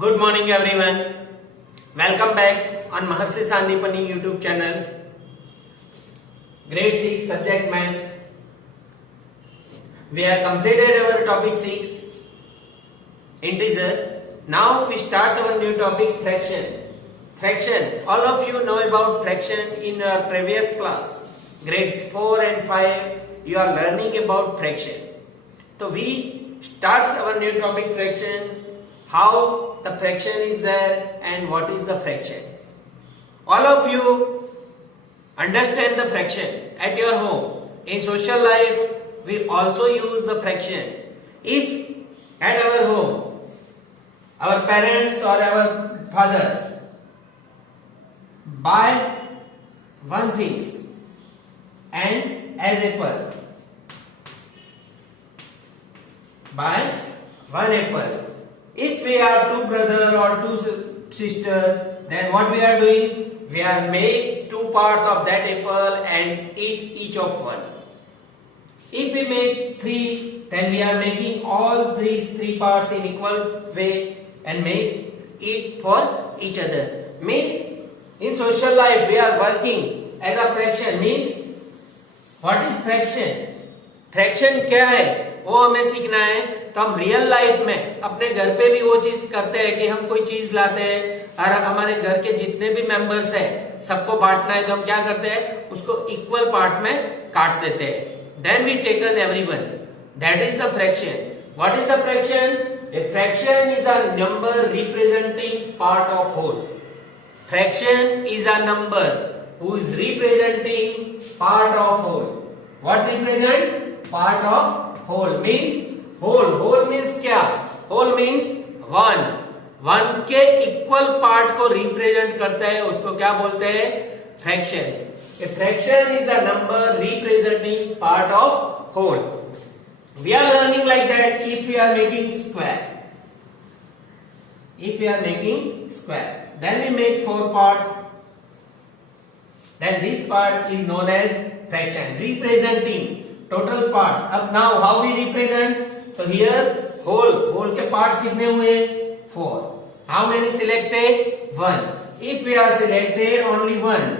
Good morning everyone. Welcome back on Maharshi Sandipani YouTube channel. Grade 6 subject maths. We have completed our topic 6 integer. Now we start our new topic fraction. Fraction. All of you know about fraction in our previous class. Grades 4 and 5 you are learning about fraction. So we start our new topic fraction. How the fraction is there and what is the fraction. All of you understand the fraction at your home. In social life we also use the fraction. If at our home our parents or our father buy one thing and as apple, buy one apple. If we are two brother or two sister, then what we are doing? We are make two parts of that apple and eat each of one. If we make three, then we are making all three parts in equal way and make it for each other. Means in social life we are working as a fraction. Means what is fraction? Fraction क्या है वो हमें सीखना है. तो हम real life में अपने घर पे भी वो चीज करते हैं कि हम कोई चीज लाते हैं और हमारे घर के जितने भी मेंबर्स हैं सबको बांटना है तो हम क्या करते हैं उसको इक्वल पार्ट में काट देते हैं. Then we taken everyone. That is the fraction. What is the fraction? A fraction is a number representing part of whole. Fraction is a number who is representing part of whole. What represent? Part of whole. Means whole means क्या? Whole means one के equal part को represent करता है, उसको क्या बोलते हैं? Fraction. A fraction is a number representing part of whole. We are learning like that. If we are making square, then we make four parts. Then this part is known as fraction, representing total parts. अब now how we represent? So here whole के parts कितने हुए? 4. How many selected? 1. If we are selected only one,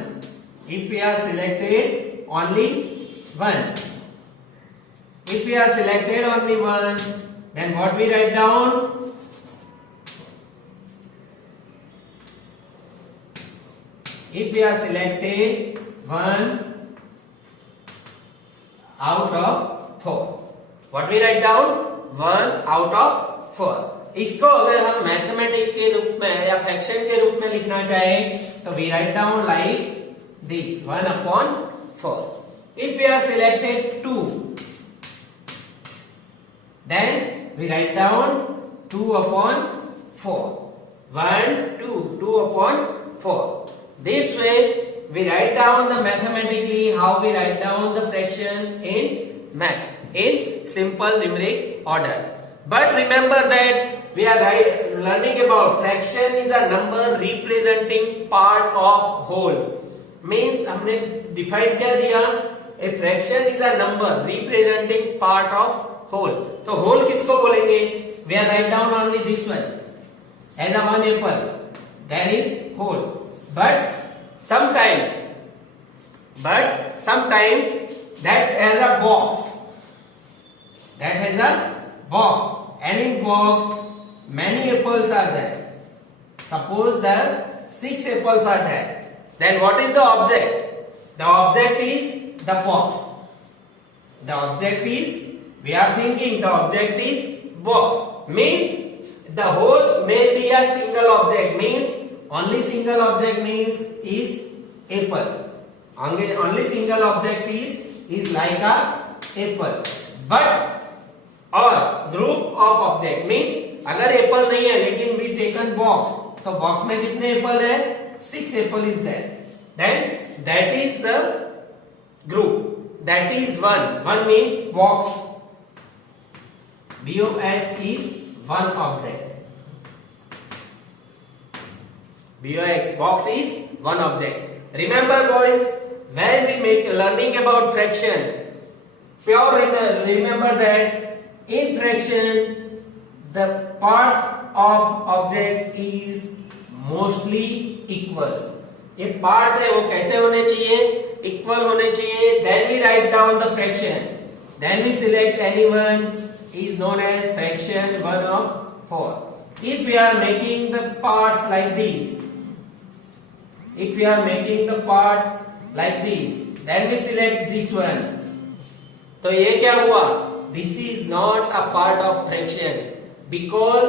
then what we write down? If we are selected 1 out of 4, what we write down? 1 out of 4. इसको अगर हम mathematics के रूप में या फ्रैक्शन के रूप में लिखना चाहें तो we write down like this, 1 upon 4. If we are selected 2, then we write down 2 upon 4. 1, 2 upon 4. This way we write down the mathematically how we write down the fraction in math in simple numeric order. But remember that we are learning about fraction is a number representing part of whole. Means हमने define क्या दिया? A fraction is a number representing part of whole. तो whole किसको बोलेंगे? We are write down only this one as a one apple. That is whole. But sometimes that has a box. And in box many apples are there. Suppose there 6 apples are there. Then what is the object? The object is the box. We are thinking the object is box. Means the whole may be a single object. Means only single object means is apple. Only single object is like a apple. But और group of object means अगर apple नहीं है लेकिन we taken box, तो box में कितने apple है? 6 apple is there. Then that is the group. That is one means box. Box is one object. Box is one object. Remember boys, when we make learning about fraction, remember that in fraction the parts of object is mostly equal. ये parts है वो कैसे होने चाहिए? Equal होने चाहिए. Then we write down the fraction. Then we select any one is known as fraction 1 of 4. If we are making the parts like this, then we select this one. तो ये क्या हुआ? This is not a part of fraction because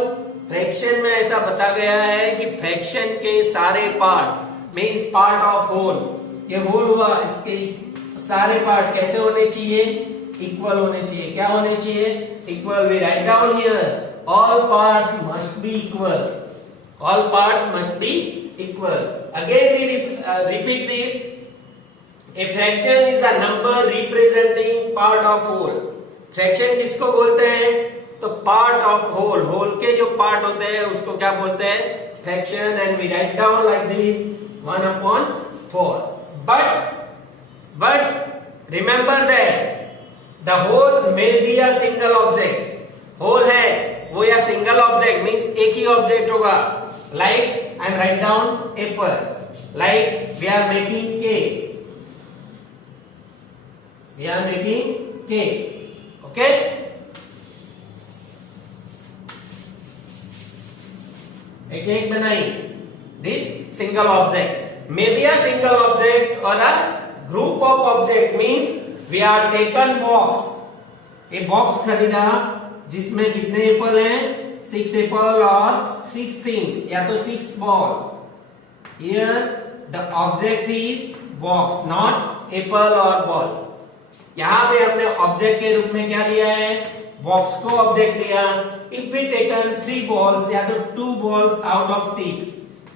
fraction में ऐसा बता गया है कि fraction के सारे part means part of whole. ये whole हुआ, इसके सारे part कैसे होने चाहिए? Equal होने चाहिए. क्या होने चाहिए? Equal. We write down here all parts must be equal. All parts must be equal. Again we repeat this. A fraction is a number representing part of whole. Fraction किसको बोलते हैं? तो पार्ट ऑफ होल. होल के जो part होते हैं उसको क्या बोलते हैं? Fraction. And we write down like this 1/4. But remember that the whole may be a single object. Whole है वो या सिंगल ऑब्जेक्ट मीन्स एक ही ऑब्जेक्ट होगा. Like I write down apple. Like we are making cake. We are making cake. Okay? A cake बनाई. This single object may be a single object or a group of object means we are taken box. एक box खरीदा जिसमें कितने Apple हैं? 6 Apple और 6 things या तो 6 ball. Here the object is box, not apple or ball. यहां पे हमने ऑब्जेक्ट के रूप में क्या लिया है? बॉक्स को ऑब्जेक्ट लिया. इफ वी टेकन 3 balls या तो 2 balls out of 6,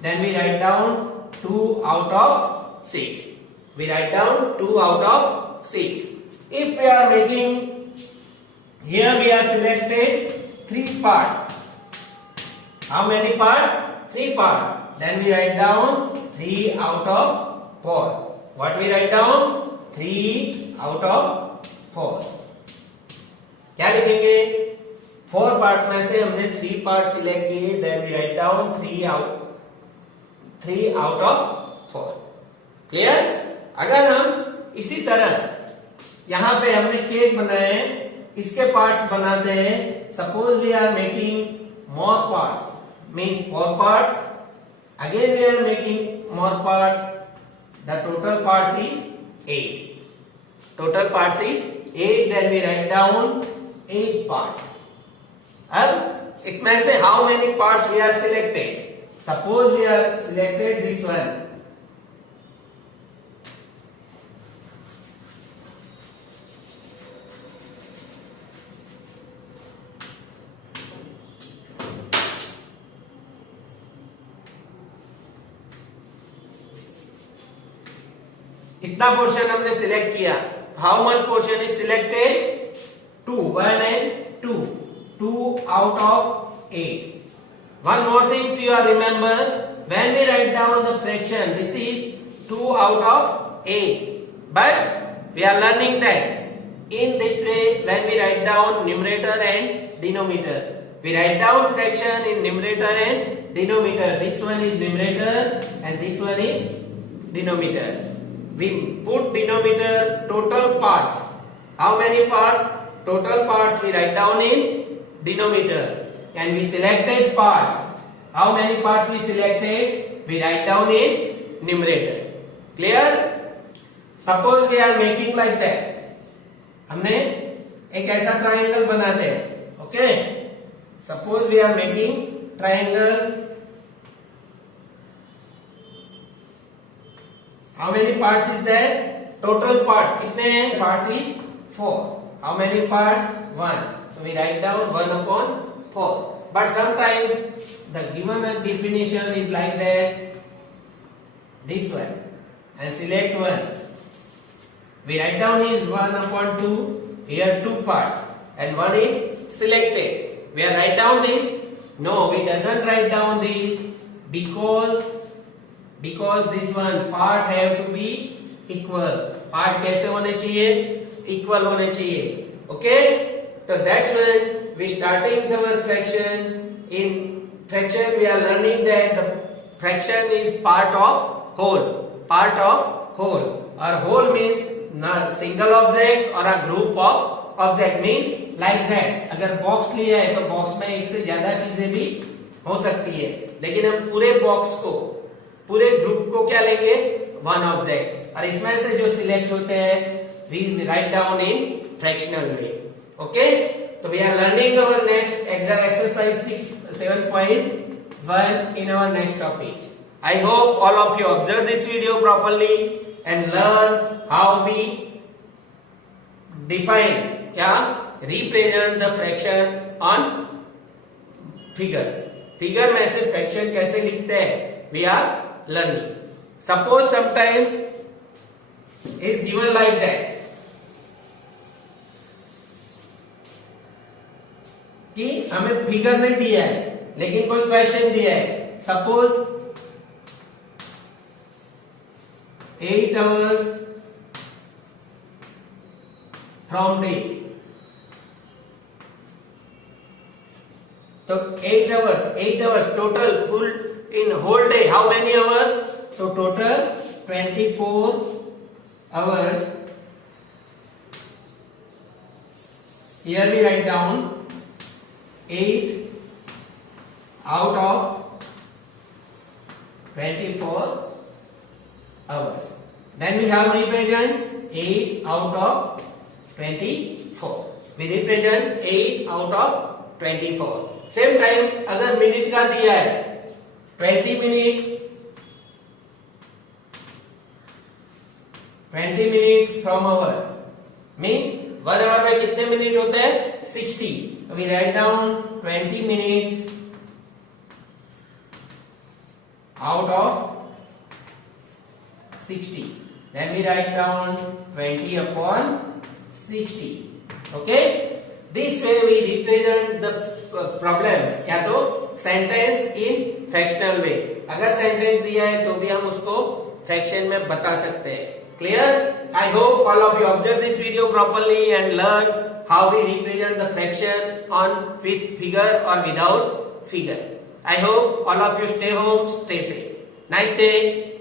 then we write down 2 out of 6. We write down 2 out of 6. If we are making, here we are selected 3 part. How many part? 3 part. Then we write down 3 out of 4. What we write down? 3 out of 4. क्या लिखेंगे? 4 part में से हमने 3 part select किए. Then we write down 3 out of 4. Clear? अगर हम इसी तरह यहां पे हमने केक बनाए हैं, इसके पार्ट्स बनाते हैं. Suppose we are making more parts means 4 parts. Again we are making more parts. The total parts is 8. Total parts is 8. Then we write down 8 parts. अब इसमें से how many parts we are selected? Suppose we are selected this one. इतना portion हमने select किया. How much portion is selected? 2. 1 and 2. 2 out of 8. One more thing you are remember, when we write down the fraction, this is 2 out of 8. But we are learning that in this way, when we write down numerator and denominator, we write down fraction in numerator and denominator. This one is numerator and this one is denominator. We put denominator total parts. How many parts? Total parts we write down in denominator. And we selected parts. How many parts we selected? We write down in numerator. Clear? Suppose we are making like that. हमने एक ऐसा triangle बनाते हैं. Okay? Suppose we are making triangle. How many parts is there? Total parts कितने हैं? Parts is 4. How many parts? 1. So we write down 1/4. But sometimes the given definition is like that. This one. And select 1. We write down is 1/2. Here 2 parts. And 1 is selected. We are write down this? No, we doesn't write down this because this one part have to be equal. Part कैसे होने चाहिए? Equal होने चाहिए. Okay? So that's when we starting our fraction in fraction, we are learning that the fraction is part of whole. Part of whole. Or whole means not single object or a group of object means like that. अगर box लिया है तो box में एक से ज्यादा चीजें भी हो सकती है, लेकिन हम पूरे बॉक्स को, पूरे ग्रुप को क्या लेंगे? One object. और इसमें से जो सिलेक्ट होते हैं we write down in fractional way. Okay, so we are learning our next exercise 7.1 in our next topic. I hope all of you observe this video properly and learn how we define represent the fraction on figure. Figure में से fraction कैसे लिखते हैं? We are learning. Suppose sometimes is given like that कि हमें figure नहीं दिया है लेकिन कोई क्वेश्चन दिया है. Suppose 8 hours from day. तो 8 hours total full in whole day how many hours? तो total 24 hours. Here we write down 8 out of 24 hours. Then we have represent 8 out of 24. We represent 8 out of 24. Same times अगर minute का दिया है 20 minutes from hour means 1 hour में कितने minute होते हैं? 60. We write down 20 minutes out of 60. Then we write down 20 upon 60. Okay? This way we represent the problems या तो sentence in fractional way. अगर sentence दिया है तो भी हम उसको fraction में बता सकते हैं. Clear? I hope all of you observe this video properly and learn how we represent the fraction on with figure or without figure. I hope all of you stay home, stay safe. Nice day.